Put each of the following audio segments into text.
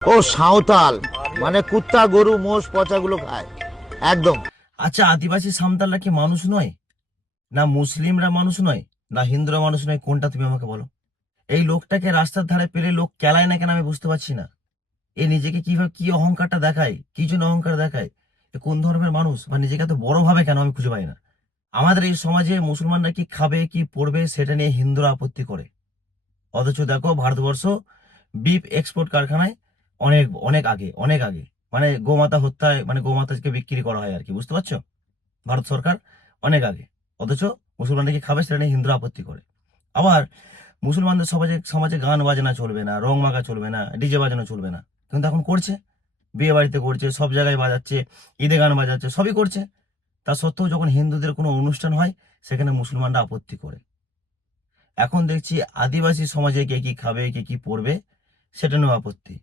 ও সাঁওতাল মানে কুত্তা গরু মোষ পচাগুলো খায় একদম। আচ্ছা, আদিবাসী সাঁওতালরা কি মানুষ নয়? না মুসলিমরা মানুষ নয়? না হিন্দুরা মানুষ নয়? কোনটা তুমি আমাকে বলো। এই লোকটাকে রাস্তার ধারে পেলে লোক কেলায় না কেন আমি বুঝতে পারছি না। এ নিজেকে কিভাবে কি অহংকারটা দেখায়, কি জন্য অহংকার দেখায়, এ কোন ধর্মের মানুষ বা নিজেকে এত বড় ভাবে কেন আমি খুঁজে পাই না। আমাদের এই সমাজে মুসলমানরা কি খাবে কি পড়বে সেটা নিয়ে হিন্দুরা আপত্তি করে, অথচ দেখো ভারতবর্ষ বিফ এক্সপোর্ট কারখানায় অনেক অনেক আগে অনেক আগে, মানে গোমাতা হত্যায় মানে গোমাতাকে বিক্রি করা হয় আর কি, বুঝতে পারছো, ভারত সরকার অনেক আগে। অথচ মুসলমানরা কি খাবে সেটা নিয়ে হিন্দুরা আপত্তি করে। আবার মুসলমানদের সমাজে সমাজে গান বাজনা চলবে না, রং মাখা চলবে না, ডিজে বাজানো চলবে না, কিন্তু এখন করছে, বিয়ে বাড়িতে করছে, সব জায়গায় বাজাচ্ছে, ঈদে গান বাজাচ্ছে, সবই করছে। তা সত্ত্বেও যখন হিন্দুদের কোনো অনুষ্ঠান হয় সেখানে মুসলমানরা আপত্তি করে। এখন দেখছি আদিবাসী সমাজে কে কি খাবে কে কি পড়বে সেটা নিয়ে আপত্তি।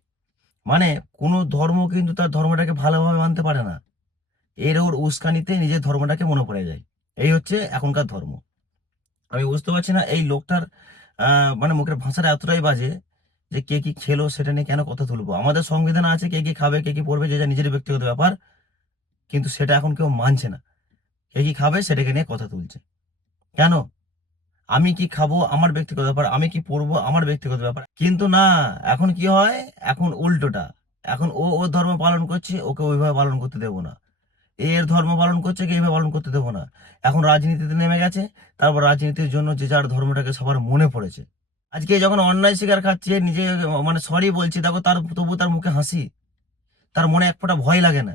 মানে কোনো ধর্ম কিন্তু তার ধর্মটাকে ভালোভাবে মানতে পারে না, এর ওর উস্কানিতে নিজের ধর্মটাকে মনে পড়ে যায়। এই হচ্ছে এখনকার ধর্ম। আমি বুঝতে পারছি না এই লোকটার মানে মুখের ভাষাটা এতটাই বাজে যে কে কি খেলো সেটা নিয়ে কেন কথা তুলবো। আমাদের সংবিধান আছে কে কি খাবে কে কি পড়বে যে যা নিজের ব্যক্তিগত ব্যাপার, কিন্তু সেটা এখন কেউ মানছে না। কে কি খাবে সেটাকে নিয়ে কথা তুলছে কেন? আমি কি খাবো আমার ব্যক্তিগত ব্যাপার, আমি কি পড়বো আমার ব্যক্তিগত ব্যাপার, কিন্তু না, এখন কি হয়, এখন উল্টোটা। এখন ও ওর ধর্ম পালন করছে, ওকে ওইভাবে পালন করতে দেবো না। এর ধর্ম পালন করছে, কে এইভাবে পালন করতে দেবো না। এখন রাজনীতিতে নেমে গেছে, তারপর রাজনীতির জন্য যে যার ধর্মটাকে সবার মনে পড়েছে। আজকে যখন অন্যায় শিকার খাচ্ছে নিজে, মানে সরি বলছি, দেখো তার তবু তার মুখে হাসি, তার মনে এক ফোঁটা ভয় লাগে না।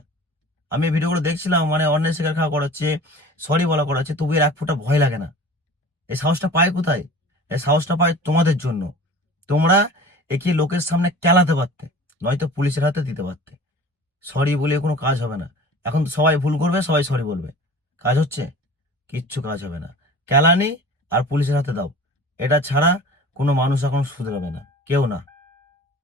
আমি ভিডিওগুলো দেখছিলাম, মানে অন্যায় শিকার খাওয়া করাচ্ছে, সরি বলা করাচ্ছে, তবু এর এক ফোঁটা ভয় লাগে না। এই সাহসটা পায় কোথায়? এই সাহসটা পায় তোমাদের জন্য। তোমরা একে লোকের সামনে কেলাতে পারতে, নয়তো পুলিশের হাতে দিতে পারতে। সরি বলে কোনো কাজ হবে না। এখন তো সবাই ভুল করবে, সবাই সরি বলবে, কাজ হচ্ছে? কিচ্ছু কাজ হবে না। কেলানি আর পুলিশের হাতে দাও, এটা ছাড়া কোনো মানুষ এখন শুধরাবে না, কেউ না।